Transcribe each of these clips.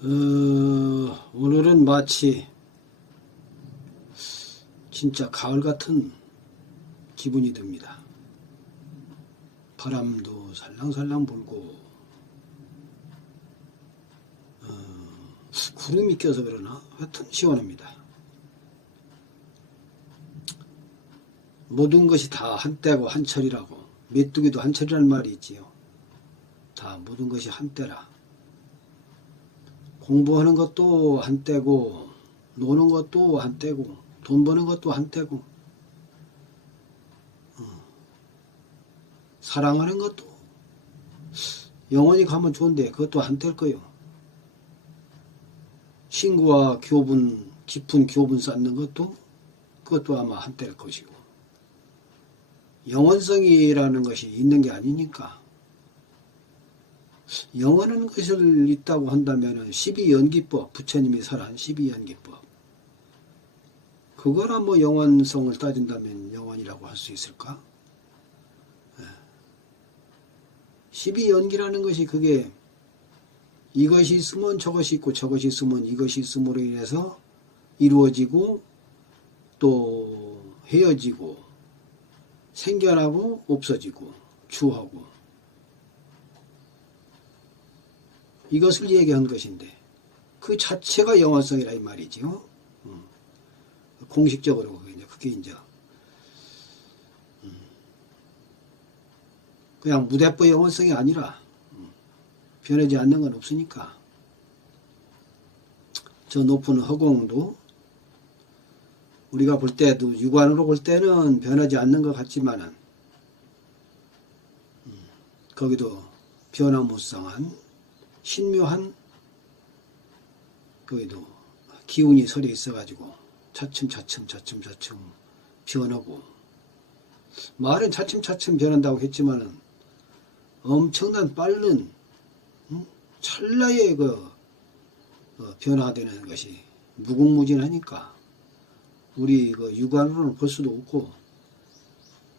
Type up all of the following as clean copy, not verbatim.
오늘은 마치 진짜 가을 같은 기분이 듭니다. 바람도 살랑살랑 불고 구름이 껴서 그러나 하여튼 시원합니다. 모든 것이 다 한때고 한철이라고, 메뚜기도 한철이라는 말이 있지요. 다 모든 것이 한때라. 공부하는 것도 한때고, 노는 것도 한때고, 돈 버는 것도 한때고, 사랑하는 것도 영원히 가면 좋은데 그것도 한때일 거요. 친구와 교분, 깊은 교분 쌓는 것도 그것도 아마 한때일 것이고, 영원성이라는 것이 있는 게 아니니까, 영원한 것을 있다고 한다면 12연기법, 부처님이 설한 12연기법, 그거라 뭐 영원성을 따진다면 영원이라고 할 수 있을까? 12연기라는 것이 그게 이것이 있으면 저것이 있고 저것이 있으면 이것이 있음으로 인해서 이루어지고 또 헤어지고 생겨나고 없어지고 추하고, 이것을 얘기한 것인데 그 자체가 영원성이라 이 말이지요. 공식적으로 그게 이제 그냥 무대뽀 영원성이 아니라 변하지 않는 건 없으니까, 저 높은 허공도 우리가 볼 때도 육안으로 볼 때는 변하지 않는 것 같지만은 거기도 변화무쌍한 신묘한 거기도 기운이 서려 있어가지고 차츰차츰 변하고, 말은 차츰차츰 변한다고 했지만은 엄청난 빠른 찰나의 변화되는 것이 무궁무진하니까 우리 육안으로는 볼 수도 없고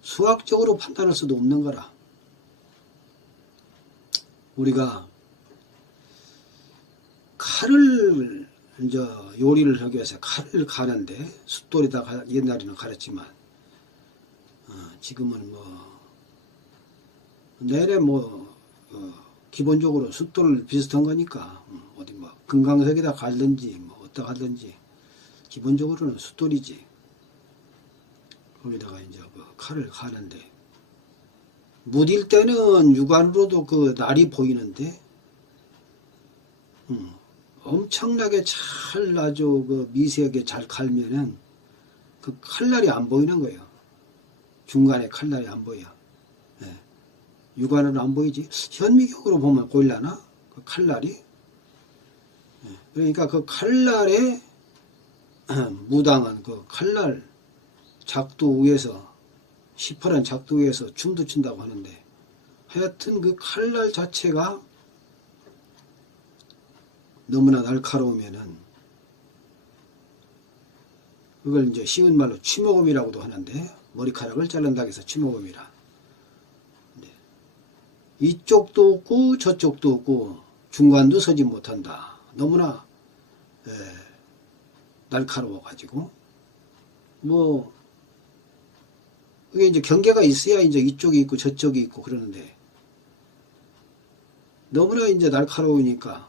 수학적으로 판단할 수도 없는 거라. 우리가 칼을 이제 요리를 하기 위해서 칼을 가는데 숫돌에다 옛날에는 갈았지만 지금은 내래 기본적으로 숫돌 비슷한 거니까 어디 금강석에다 갈든지 어디다 갈든지 기본적으로는 숫돌이지. 거기다가 이제 칼을 가는데 무딜 때는 육안으로도 그 날이 보이는데 엄청나게 잘 아주 미세하게 잘 갈면은 그 칼날이 안 보이는 거예요. 중간에 칼날이 안 보여. 네. 육안으로는 안 보이지. 현미경으로 보면 보일라나? 그 칼날이. 네. 그러니까 그 칼날에 무당은 그 칼날 작두 위에서 시퍼런 작두 위에서 춤도 춘다고 하는데, 하여튼 그 칼날 자체가 너무나 날카로우면은 그걸 이제 쉬운 말로 취모금이라고도 하는데, 머리카락을 자른다고 해서 취모금이라. 네. 이쪽도 없고 저쪽도 없고 중간도 서지 못한다. 너무나 날카로워 가지고 그게 이제 경계가 있어야 이제 이쪽이 있고 저쪽이 있고 그러는데, 너무나 이제 날카로우니까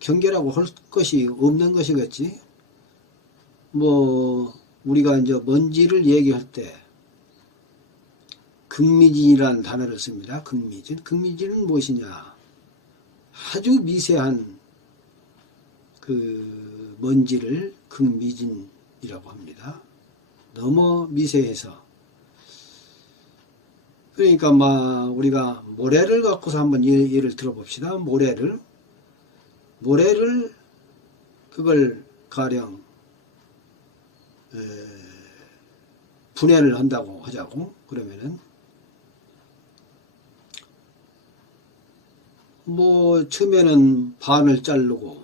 경계라고 할 것이 없는 것이겠지. 우리가 이제 먼지를 얘기할 때 극미진이라는 단어를 씁니다. 극미진. 극미진은 무엇이냐? 아주 미세한 그 먼지를 극미진이라고 합니다. 너무 미세해서. 그러니까 우리가 모래를 갖고서 한번 예를 들어봅시다. 모래를 그걸 가령 분해를 한다고 하자고 그러면은 처음에는 반을 자르고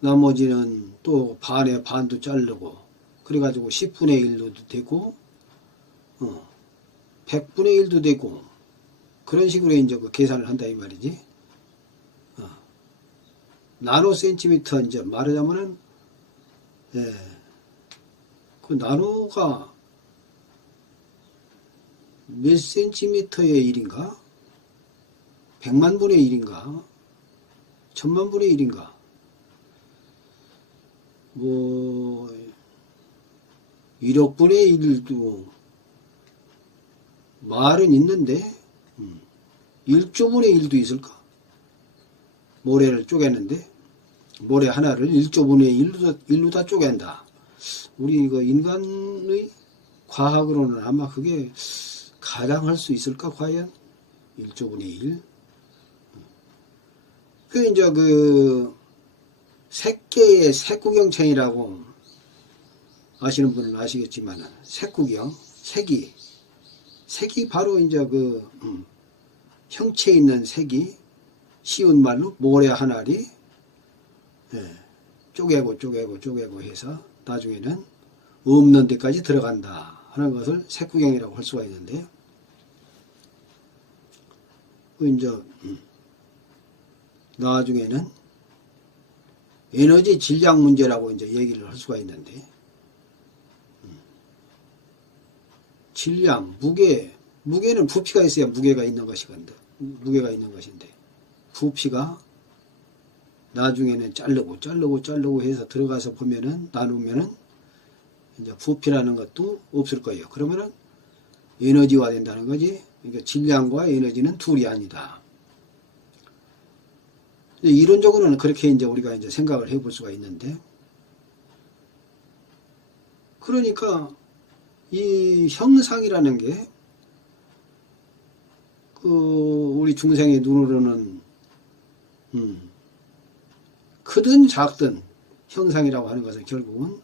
나머지는 또 반의 반도 자르고 그래가지고 10분의 1도 되고 100분의 1도 되고 그런 식으로 이제 그 계산을 한다 이 말이지. 나노센티미터 이제 말하자면은 예, 그 나노가 몇 센티미터의 일인가? 100만 분의 1인가? 1000만 분의 1인가? 뭐 1억 분의 1도 말은 있는데 1조 분의 1도 있을까? 모래를 쪼개는데 모래 하나를 1조 분의 1로 다 쪼갠다. 우리 이거 인간의 과학으로는 아마 그게 가량할 수 있을까 과연? 1조 분의 1. 그 이제 그 색계의 색구경천이라고 아시는 분은 아시겠지만 색구경, 색이 바로 이제 그 형체 있는 색이 쉬운 말로 모래 하나리 쪼개고 해서 나중에는 없는 데까지 들어간다 하는 것을 색구경이라고 할 수가 있는데, 그 이제 나중에는 에너지 질량 문제라고 이제 얘기를 할 수가 있는데, 질량, 무게는 부피가 있어야 무게가 있는 것인데, 부피가 나중에는 자르고 해서 들어가서 보면은, 나누면은, 이제 부피라는 것도 없을 거예요. 그러면은 에너지화 된다는 거지. 그러니까 질량과 에너지는 둘이 아니다. 이론적으로는 그렇게 이제 우리가 이제 생각을 해볼 수가 있는데, 그러니까 이 형상이라는 게, 우리 중생의 눈으로는 크든 작든 형상이라고 하는 것은 결국은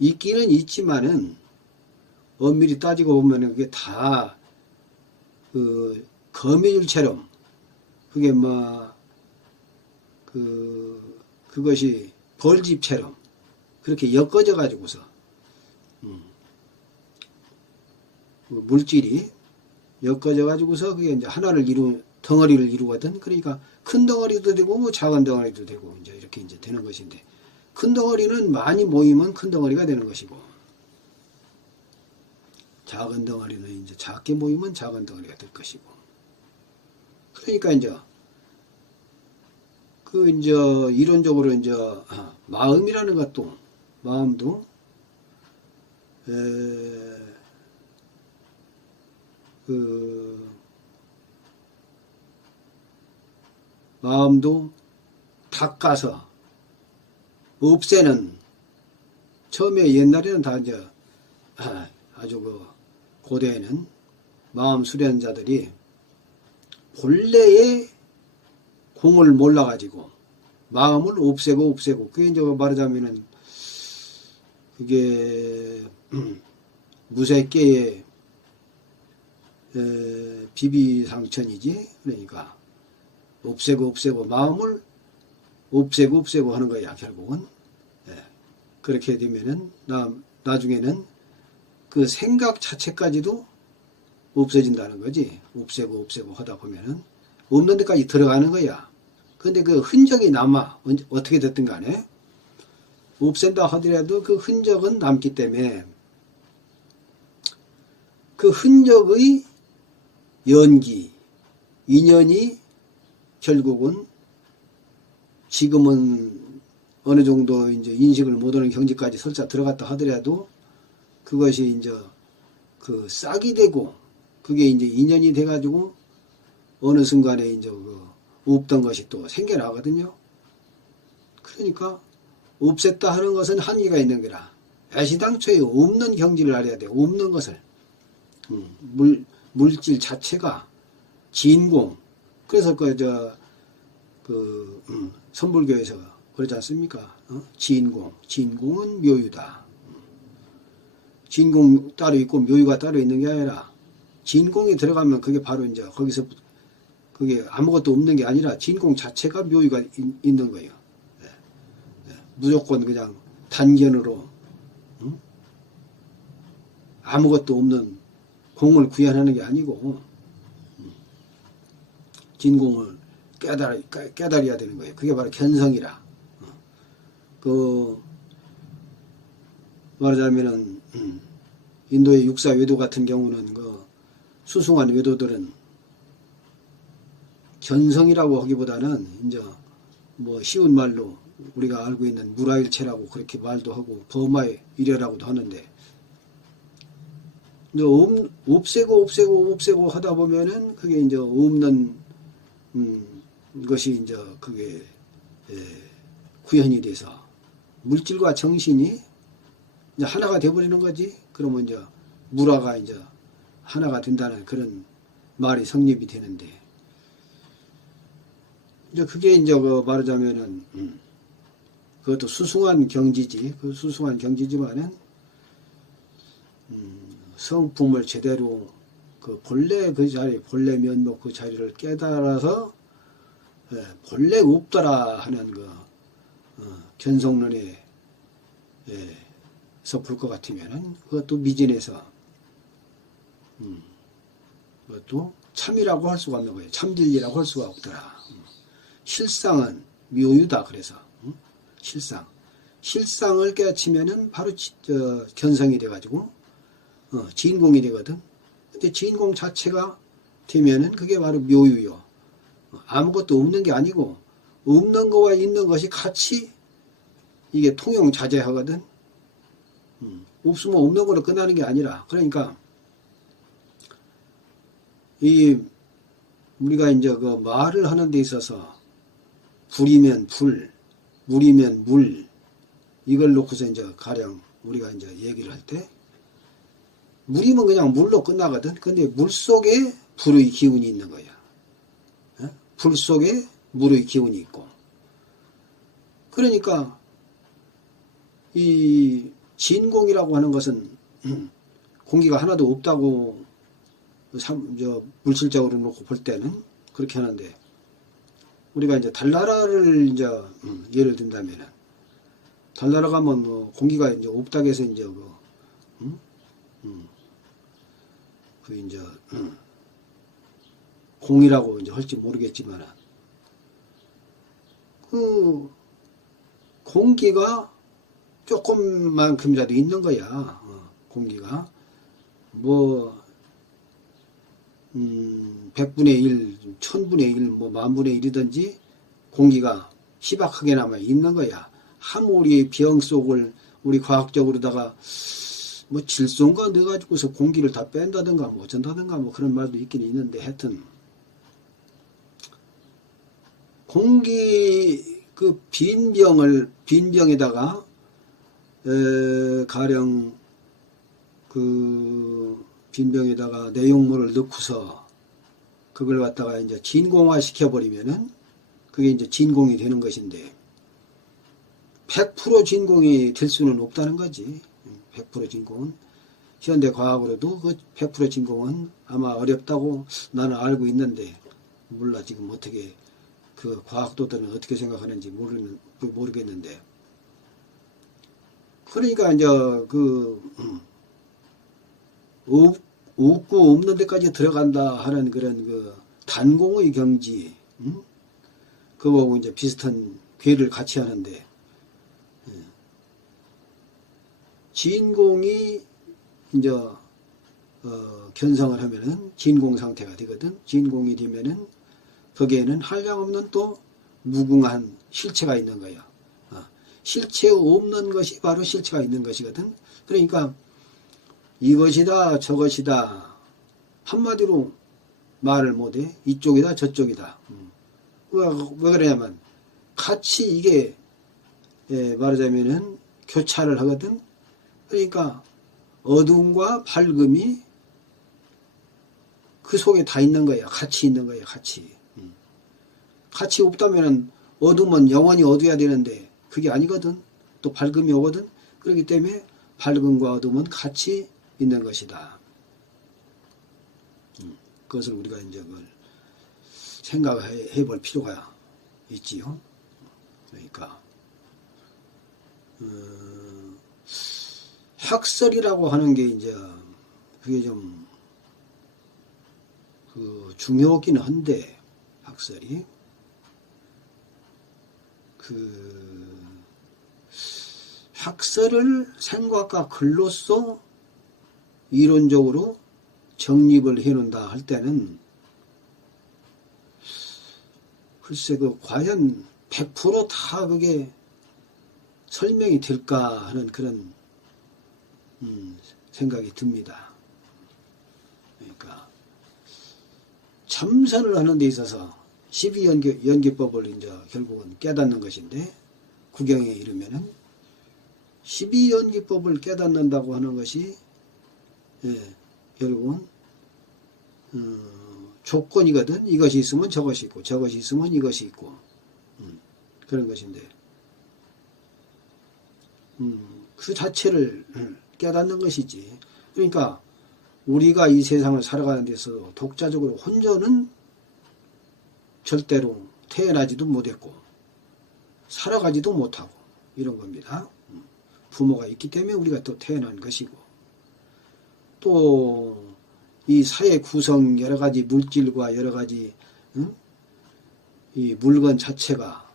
있기는 있지만은 엄밀히 따지고 보면 그게 다 거미줄처럼 그게 그것이 벌집처럼 그렇게 엮어져 가지고서 물질이 엮어져 가지고서 그게 이제 하나를 덩어리를 이루거든. 그러니까 큰 덩어리도 되고 작은 덩어리도 되고 이제 이렇게 이제 되는 것인데, 큰 덩어리는 많이 모이면 큰 덩어리가 되는 것이고, 작은 덩어리는 이제 작게 모이면 작은 덩어리가 될 것이고. 그러니까 이제 이론적으로 이제 마음이라는 것도, 마음도 마음도 닦아서 없애는, 처음에 옛날에는 다 이제 아주 고대에는 마음 수련자들이 본래의 공을 몰라가지고 마음을 없애고 그게 이제 말하자면은 그게 무색계의 비비상천이지. 그러니까 없애고 마음을 없애고 하는 거야 결국은. 그렇게 되면은 나중에는 그 생각 자체까지도 없어진다는 거지. 없애고 하다 보면은 없는 데까지 들어가는 거야. 근데 그 흔적이 남아. 어떻게 됐든 간에 없앤다 하더라도 그 흔적은 남기 때문에 그 흔적의 연기, 인연이 결국은 지금은 어느 정도 이제 인식을 못하는 경지까지 설사 들어갔다 하더라도 그것이 이제 그 싹이 되고 그게 이제 인연이 돼가지고 어느 순간에 이제 없던 것이 또 생겨나거든요. 그러니까 없앴다 하는 것은 한계가 있는 거라. 애시당초에 없는 경지를 알아야 돼. 없는 것을. 물질 자체가 진공. 그래서 선불교에서 그러지 않습니까? 진공은 묘유다. 진공 따로 있고 묘유가 따로 있는 게 아니라, 진공에 들어가면 그게 바로 이제 거기서 그게 아무것도 없는 게 아니라 진공 자체가 묘유가 있는 거예요. 무조건 그냥 단견으로 아무것도 없는 공을 구현하는 게 아니고, 진공을 깨달아야 되는 거예요. 그게 바로 견성이라. 그 말하자면은 인도의 육사 외도 같은 경우는 그 수승한 외도들은 견성이라고 하기보다는 이제 뭐 쉬운 말로 우리가 알고 있는 무라일체라고 그렇게 말도 하고 버마의 일해라고도 하는데, 이제 없애고 하다 보면은 그게 이제 없는 것이 이제 그게 구현이 돼서 물질과 정신이 이제 하나가 돼버리는 거지. 그러면 이제 무라가 이제 하나가 된다는 그런 말이 성립이 되는데, 이제 그게 이제 그 말하자면은 그것도 수승한 경지지. 그 수승한 경지지만은 성품을 제대로 그 본래 그 자리, 본래 면목 그 자리를 깨달아서 본래 없더라 하는 그 견성론에 서 볼 것 같으면은 그것도 미진해서 그것도 참이라고 할 수가 없는 거예요. 참진리라고 할 수가 없더라. 실상은 묘유다. 그래서 실상을 깨치면은 바로 견성이 돼가지고 진공이 되거든. 근데 진공 자체가 되면은 그게 바로 묘유요. 아무것도 없는 게 아니고 없는 거와 있는 것이 같이 이게 통용자재하거든. 없으면 없는 거로 끝나는 게 아니라, 그러니까 이 우리가 이제 그 말을 하는 데 있어서 불이면 불, 물이면 물, 이걸 놓고서 이제 가령 우리가 이제 얘기를 할 때, 물이면 그냥 물로 끝나거든. 근데 물 속에 불의 기운이 있는 거야. 불 속에 물의 기운이 있고. 그러니까 이 진공이라고 하는 것은 공기가 하나도 없다고 물질적으로 놓고 볼 때는 그렇게 하는데, 우리가 이제 달나라를 이제 예를 든다면은, 달나라 가면 뭐 공기가 이제 없다고 해서 이제 그 이제 공이라고 이제 할지 모르겠지만, 그 공기가 조금만큼이라도 있는 거야. 공기가 뭐 100분의 1, 1000분의 1, 뭐 만분의 1이든지 공기가 희박하게나마 있는 거야. 하모리 병 속을 우리 과학적으로다가 뭐 질소인가 넣어가지고서 공기를 다 뺀다든가 뭐 어쩐다든가 뭐 그런 말도 있긴 있는데, 하여튼 공기 그 빈병에다가 가령 그 빈병에다가 내용물을 넣고서 그걸 갖다가 이제 진공화 시켜버리면은 그게 이제 진공이 되는 것인데, 100% 진공이 될 수는 없다는 거지. 100% 진공은 현대 과학으로도 그 100% 진공은 아마 어렵다고 나는 알고 있는데, 몰라 지금 어떻게 그 과학도들은 어떻게 생각하는지 모르겠는데, 그러니까 이제 그 없고 없는 데까지 들어간다 하는 그런 그 단공의 경지, 그거하고 이제 비슷한 괴를 같이 하는데, 진공이 이제 견성을 하면은 진공 상태가 되거든. 진공이 되면은 거기에는 한량없는 또 무궁한 실체가 있는 거야. 실체 없는 것이 바로 실체가 있는 것이거든. 그러니까 이것이다 저것이다 한마디로 말을 못해. 이쪽이다 저쪽이다. 왜 그러냐면 같이 이게 말하자면은 교차를 하거든. 그러니까 어둠과 밝음이 그 속에 다 있는 거야. 같이 있는 거야. 같이. 같이 없다면은 어둠은 영원히 어두워야 되는데 그게 아니거든. 또 밝음이 오거든. 그렇기 때문에 밝음과 어둠은 같이 있는 것이다. 그것을 우리가 이제 그걸 생각해 볼 필요가 있지요. 그러니까 학설이라고 하는 게 이제 그게 좀 그 중요하긴 한데, 학설이 그 학설을 생각과 글로써 이론적으로 정립을 해놓는다 할 때는 글쎄 그 과연 100% 다 그게 설명이 될까 하는 그런 생각이 듭니다. 그러니까 참선을 하는 데 있어서 12연기법을 이제 결국은 깨닫는 것인데 구경에 이르면은 12연기법을 깨닫는다고 하는 것이 결국은 조건이거든. 이것이 있으면 저것이 있고 저것이 있으면 이것이 있고 그런 것인데 그 자체를 깨닫는 것이지. 그러니까 우리가 이 세상을 살아가는 데서 독자적으로 혼자는 절대로 태어나지도 못했고 살아가지도 못하고 이런 겁니다. 부모가 있기 때문에 우리가 또 태어난 것이고 또 이 사회 구성 여러 가지 물질과 여러 가지 이 물건 자체가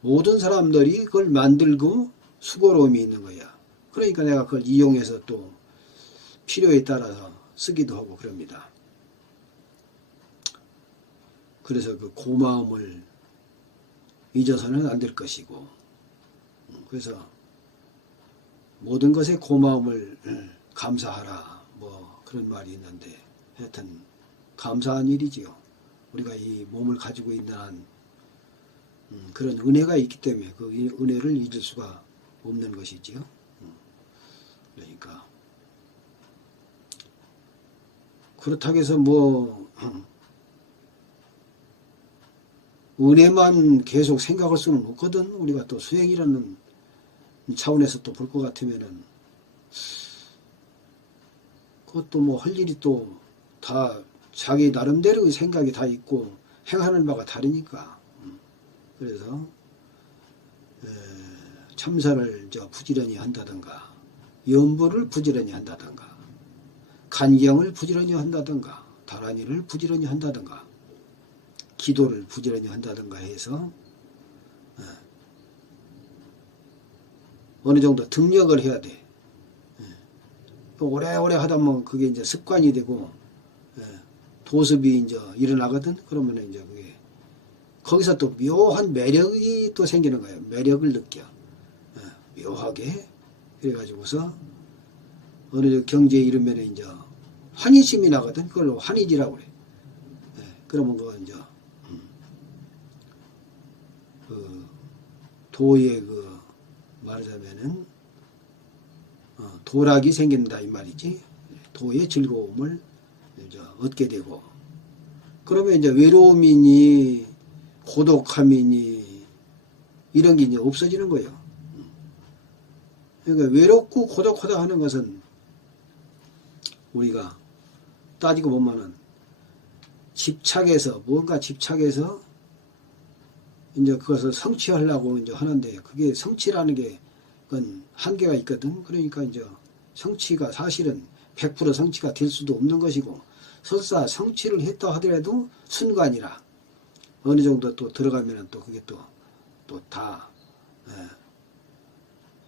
모든 사람들이 그걸 만들고 수고로움이 있는 거야. 그러니까 내가 그걸 이용해서 또 필요에 따라서 쓰기도 하고 그럽니다. 그래서 그 고마움을 잊어서는 안 될 것이고 그래서 모든 것에 고마움을 감사하라 뭐 그런 말이 있는데 하여튼 감사한 일이지요. 우리가 이 몸을 가지고 있는 한 그런 은혜가 있기 때문에 그 은혜를 잊을 수가 없는 것이지요. 그러니까 그렇다고 해서 뭐 은혜만 계속 생각할 수는 없거든. 우리가 또 수행이라는 차원에서 또 볼 것 같으면은 그것도 뭐 할 일이 또 다 자기 나름대로의 생각이 다 있고 행하는 바가 다르니까 그래서 참선을 부지런히 한다든가 염불을 부지런히 한다든가 간경을 부지런히 한다든가 다란이를 부지런히 한다든가 기도를 부지런히 한다든가 해서 어느 정도 등력을 해야 돼. 오래오래 하다 보면 그게 이제 습관이 되고 도습이 이제 일어나거든. 그러면 이제 그게 거기서 또 묘한 매력이 또 생기는 거예요. 매력을 느껴. 묘하게. 그래가지고서 어느 경지에 이르면 이제 환희심이 나거든. 그걸로 환희지라고 그래. 그러면 그거 이제 그 도의 그 말하자면은 도락이 생긴다 이 말이지. 도의 즐거움을 이제 얻게 되고 그러면 이제 외로움이니 고독함이니 이런 게 이제 없어지는 거예요. 그러니까 외롭고 고독하다 하는 것은 우리가 따지고 보면은 집착해서 뭔가 집착해서 이제 그것을 성취하려고 이제 하는데 그게 성취라는 게 그건 한계가 있거든. 그러니까 이제 성취가 사실은 100% 성취가 될 수도 없는 것이고 설사 성취를 했다 하더라도 순간이라 어느 정도 또 들어가면은 또 그게 또 다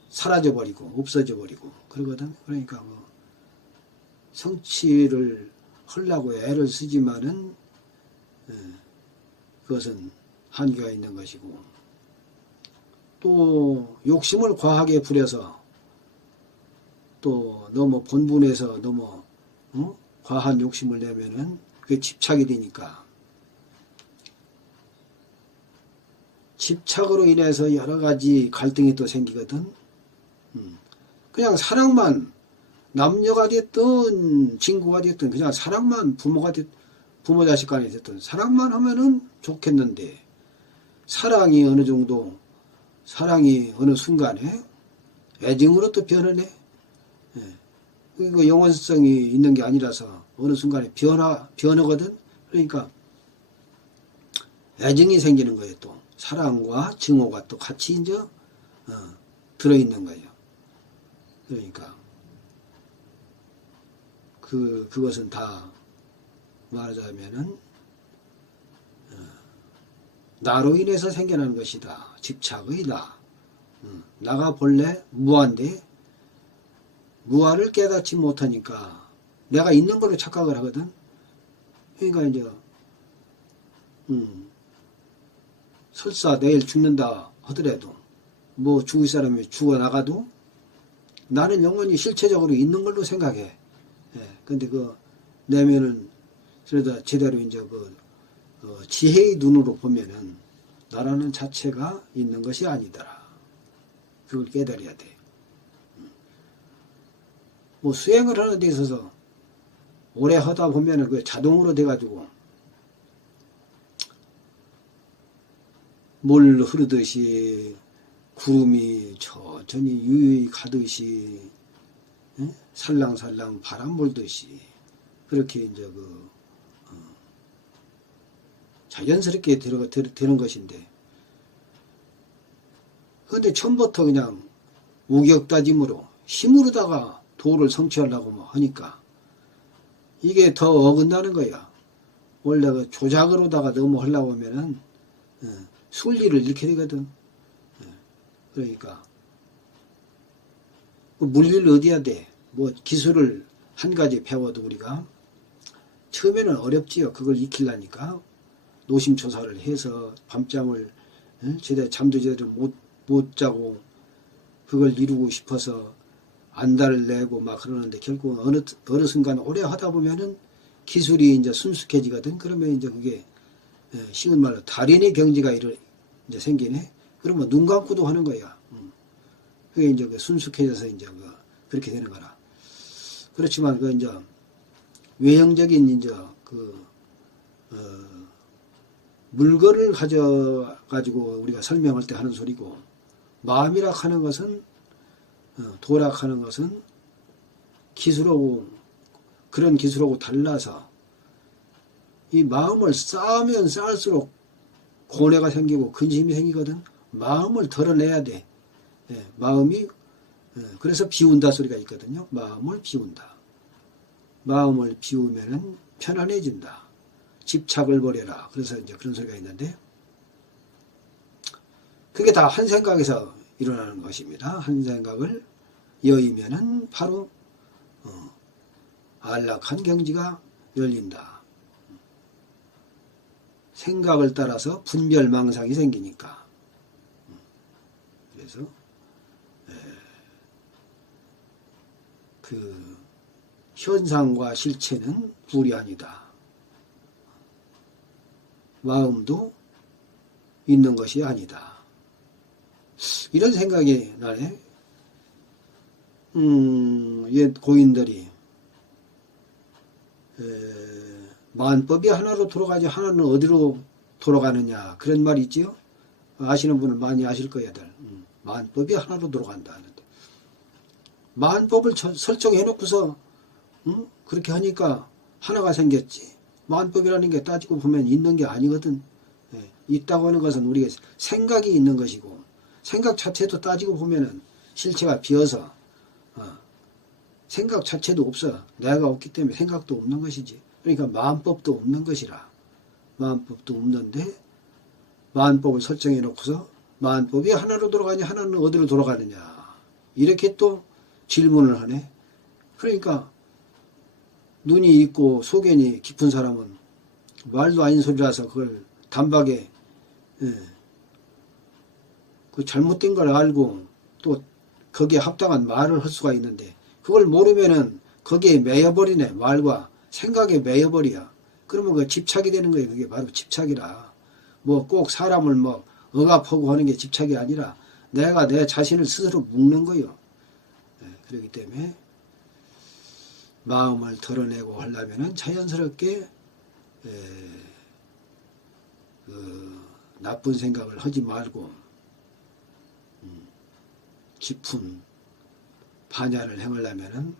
사라져 버리고 없어져 버리고 그러거든. 그러니까 뭐 성취를 하려고 애를 쓰지만은 그것은 한계가 있는 것이고 또 욕심을 과하게 부려서 또 너무 본분에서 너무 과한 욕심을 내면은 그게 집착이 되니까 집착으로 인해서 여러 가지 갈등이 또 생기거든. 그냥 사랑만 남녀가 됐든 친구가 됐든 그냥 사랑만 부모 자식 간에 됐든 사랑만 하면은 좋겠는데 사랑이 어느 정도 사랑이 어느 순간에 애증으로 또 변하네. 그 영원성이 있는 게 아니라서 어느 순간에 변하거든. 그러니까 애증이 생기는 거예요. 또 사랑과 증오가 또 같이 이제 들어있는 거예요. 그러니까 그것은 다 말하자면은 나로 인해서 생겨나는 것이다. 집착의 나가 본래 무아인데 무아를 깨닫지 못하니까 내가 있는 걸로 착각을 하거든. 그러니까 이제 설사 내일 죽는다 하더라도 뭐 죽을 사람이 죽어나가도 나는 영원히 실체적으로 있는 걸로 생각해. 예, 근데 그 내면은 그러다 제대로 이제 지혜의 눈으로 보면은 나라는 자체가 있는 것이 아니더라. 그걸 깨달아야 돼. 뭐 수행을 하는 데 있어서 오래 하다 보면은 그 자동으로 돼가지고 물 흐르듯이 구름이 천천히 유유히 가듯이 살랑살랑 바람 불듯이 그렇게 이제 자연스럽게 되는 것인데, 그런데 처음부터 그냥 우격다짐으로 힘으로다가 도를 성취하려고 뭐 하니까 이게 더 어긋나는 거야. 원래 그 조작으로다가 너무 하려고 하면은 순리를 잃게 되거든. 그러니까 물리를 어디야 돼? 뭐 기술을 한 가지 배워도 우리가 처음에는 어렵지요. 그걸 익히려니까 노심초사를 해서 밤잠을 제대로 잠도 제대로 못 자고 그걸 이루고 싶어서 안달을 내고 막 그러는데 결국 어느 순간 오래 하다 보면은 기술이 이제 순숙해지거든. 그러면 이제 그게 쉬운 말로 달인의 경지가 이제 생기네. 그러면 눈 감고도 하는 거야. 그게 이제 순숙해져서 이제 그렇게 되는 거라. 그렇지만 이제 외형적인 이제 물건을 가져가지고 우리가 설명할 때 하는 소리고, 마음이라 하는 것은, 도락하는 것은 그런 기술하고 달라서 이 마음을 쌓으면 쌓을수록 고뇌가 생기고 근심이 생기거든. 마음을 덜어내야 돼. 마음이, 그래서 비운다 소리가 있거든요. 마음을 비운다. 마음을 비우면은 편안해진다. 집착을 버려라. 그래서 이제 그런 소리가 있는데, 그게 다 한 생각에서 일어나는 것입니다. 한 생각을 여의면은 바로 안락한 경지가 열린다. 생각을 따라서 분별망상이 생기니까. 그래서 그 현상과 실체는 둘이 아니다. 마음도 있는 것이 아니다. 이런 생각이 나네. 옛 고인들이 만법이 하나로 돌아가지 하나는 어디로 돌아가느냐 그런 말이 있지요. 아시는 분은 많이 아실 거야. 만법이 하나로 돌아간다 하는데, 만법을 설정해 놓고서 그렇게 하니까 하나가 생겼지. 만법이라는 게 따지고 보면 있는 게 아니거든. 있다고 하는 것은 우리가 생각이 있는 것이고, 생각 자체도 따지고 보면은 실체가 비어서 생각 자체도 없어. 내가 없기 때문에 생각도 없는 것이지. 그러니까 만법도 없는 것이라. 만법도 없는데 만법을 설정해 놓고서 만법이 하나로 돌아가냐 하나는 어디로 돌아가느냐 이렇게 또 질문을 하네. 그러니까 눈이 있고 소견이 깊은 사람은 말도 아닌 소리라서 그걸 단박에 그 잘못된 걸 알고 또 거기에 합당한 말을 할 수가 있는데, 그걸 모르면은 거기에 매여버리네. 말과 생각에 매여버려. 그러면 그 집착이 되는 거예요. 그게 바로 집착이라. 뭐 꼭 사람을 뭐 억압하고 하는 게 집착이 아니라 내가 내 자신을 스스로 묶는 거예요. 그렇기 때문에 마음을 덜어내고 하려면은 자연스럽게 나쁜 생각을 하지 말고 깊은 반야를 행하려면은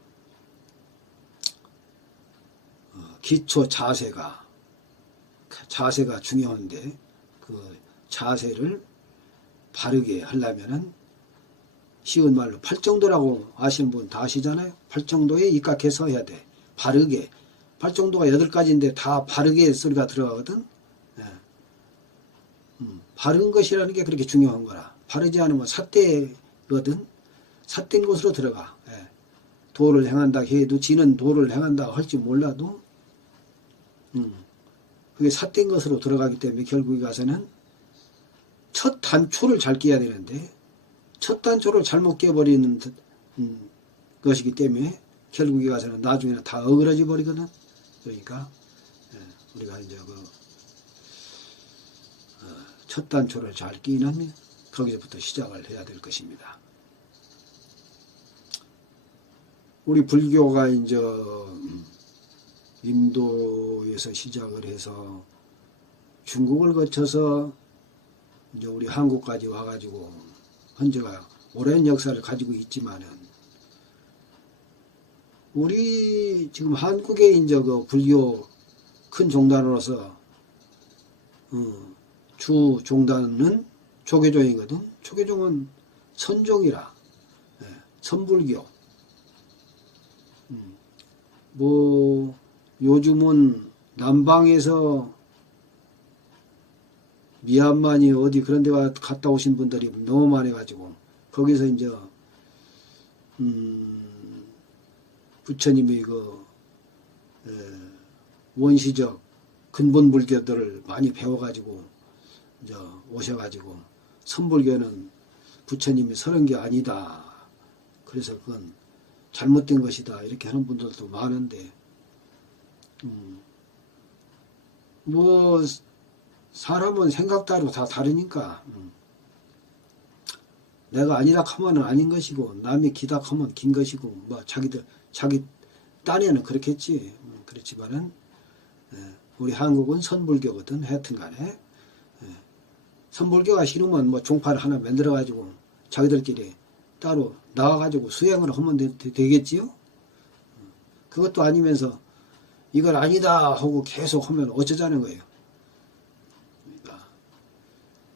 기초 자세가 중요한데, 그 자세를 바르게 하려면은 쉬운 말로 팔정도라고 아시는 분 다 아시잖아요. 팔정도에 입각해서 해야 돼. 바르게. 팔정도가 8가지인데 다 바르게 소리가 들어가거든. 바른 것이라는 게 그렇게 중요한 거라. 바르지 않으면 삿대거든. 삿된 곳으로 들어가. 예. 도를 행한다 해도 지는 도를 행한다 할지 몰라도 그게 삿된 것으로 들어가기 때문에 결국에 가서는 첫 단초를 잘 끼야 되는데 첫 단초를 잘못 끼어버리는 것이기 때문에 결국에 가서는 나중에는 다 어그러져 버리거든. 그러니까 우리가 이제 첫 단초를 잘 끼는 거기서부터 시작을 해야 될 것입니다. 우리 불교가 이제 인도에서 시작을 해서 중국을 거쳐서 이제 우리 한국까지 와가지고 현재가 오랜 역사를 가지고 있지만은 우리 지금 한국의 이제 그 불교 큰 종단으로서 주 종단은 조계종이거든. 조계종은 선종이라 선불교. 뭐 요즘은 남방에서 미얀마니 어디 그런 데 갔다 오신 분들이 너무 많아가지고 거기서 이제 부처님의 그 원시적 근본 불교들을 많이 배워가지고 이제 오셔가지고 선불교는 부처님이 서른 게 아니다. 그래서 그건 잘못된 것이다. 이렇게 하는 분들도 많은데 뭐 사람은 생각 따로 다 다르니까 내가 아니라 하면은 아닌 것이고 남이 기다 하면 긴 것이고 뭐 자기 딴에는 그렇겠지. 그렇지만은 우리 한국은 선불교거든. 하여튼간에 선불교가 싫으면 뭐 종파를 하나 만들어 가지고 자기들끼리 따로 나와가지고 수행을 하면 되겠지요. 그것도 아니면서 이걸 아니다 하고 계속 하면 어쩌자는 거예요. 그러니까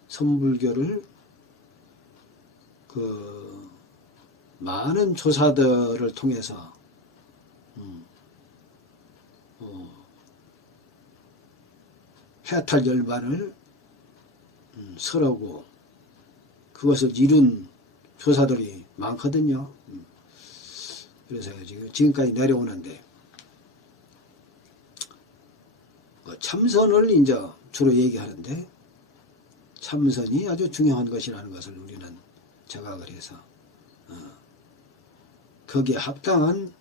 선불교를 그 많은 조사들을 통해서 해탈 열반을 설하고 그것을 이룬 조사들이 많거든요. 그래서 지금까지 내려오는데 참선을 이제 주로 얘기하는데 참선이 아주 중요한 것이라는 것을 우리는 자각을 해서 거기에 합당한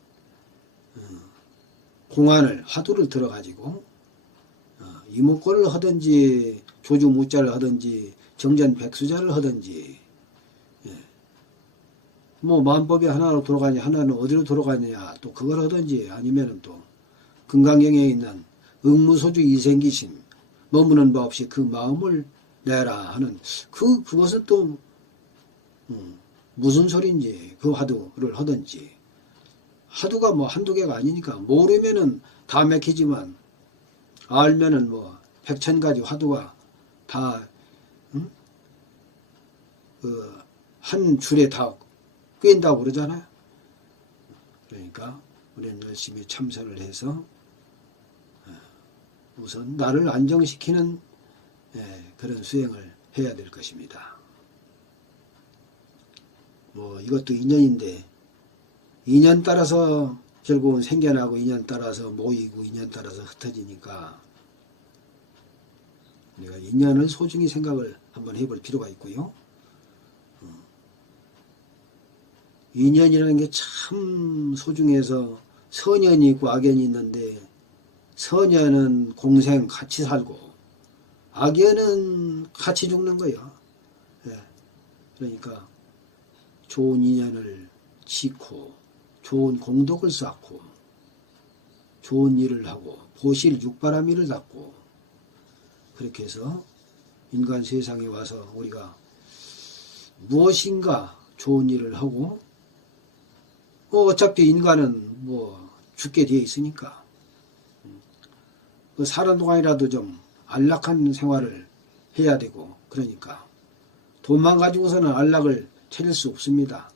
공안을 화두를 들어가지고 이목고를 하든지 조주무자를 하든지 정전백수자를 하든지 뭐 만법이 하나로 돌아가냐 하나는 어디로 돌아가느냐 또 그걸 하든지 아니면은 또 금강경에 있는 응무소주 이생기심 머무는 바 없이 그 마음을 내라 하는 그것은 또 무슨 소리인지 그 화두를 하든지 화두가 뭐 한두 개가 아니니까 모르면은 다 맥히지만 알면은 뭐 백천가지 화두가 다 한 줄에 다 꿰인다고 그러잖아요. 그러니까 우리는 열심히 참선을 해서 우선 나를 안정시키는 그런 수행을 해야 될 것입니다. 뭐 이것도 인연인데 인연 따라서 결국은 생겨나고 인연 따라서 모이고 인연 따라서 흩어지니까 우리가 인연을 소중히 생각을 한번 해볼 필요가 있고요. 인연이라는 게 참 소중해서 선연이 있고 악연이 있는데 선연은 공생 같이 살고 악연은 같이 죽는 거예요. 그러니까 좋은 인연을 짓고 좋은 공덕을 쌓고 좋은 일을 하고 보실 육바라밀을 닦고 그렇게 해서 인간 세상에 와서 우리가 무엇인가 좋은 일을 하고 어차피 인간은 뭐 죽게 되어 있으니까 사는 동안이라도 좀 안락한 생활을 해야 되고 그러니까 돈만 가지고서는 안락을 찾을 수 없습니다.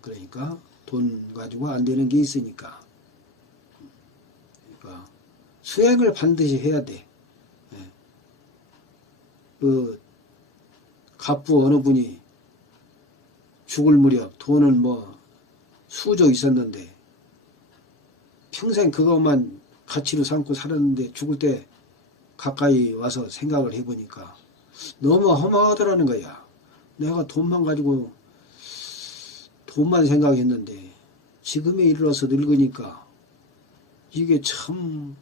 그러니까 돈 가지고 안 되는 게 있으니까 그러니까 수행을 반드시 해야 돼. 그 갑부 어느 분이 죽을 무렵 돈은 뭐 수조 있었는데 평생 그것만 가치로 삼고 살았는데 죽을 때 가까이 와서 생각을 해보니까 너무 허망하더라는 거야. 내가 돈만 가지고 돈만 생각했는데 지금에 이르러서 늙으니까 이게 참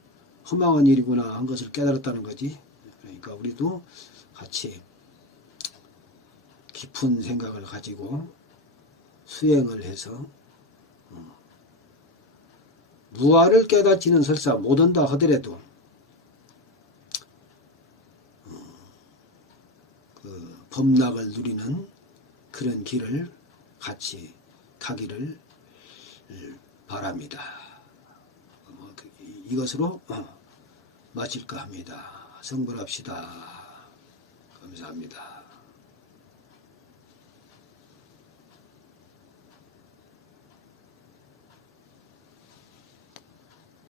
허망한 일이구나 한 것을 깨달았다는 거지. 그러니까 우리도 같이 깊은 생각을 가지고 수행을 해서 무아를 깨닫지는 설사 못한다 하더라도 그 법락을 누리는 그런 길을 같이 가기를 바랍니다. 이것으로 마칠까 합니다. 성불합시다. 감사합니다.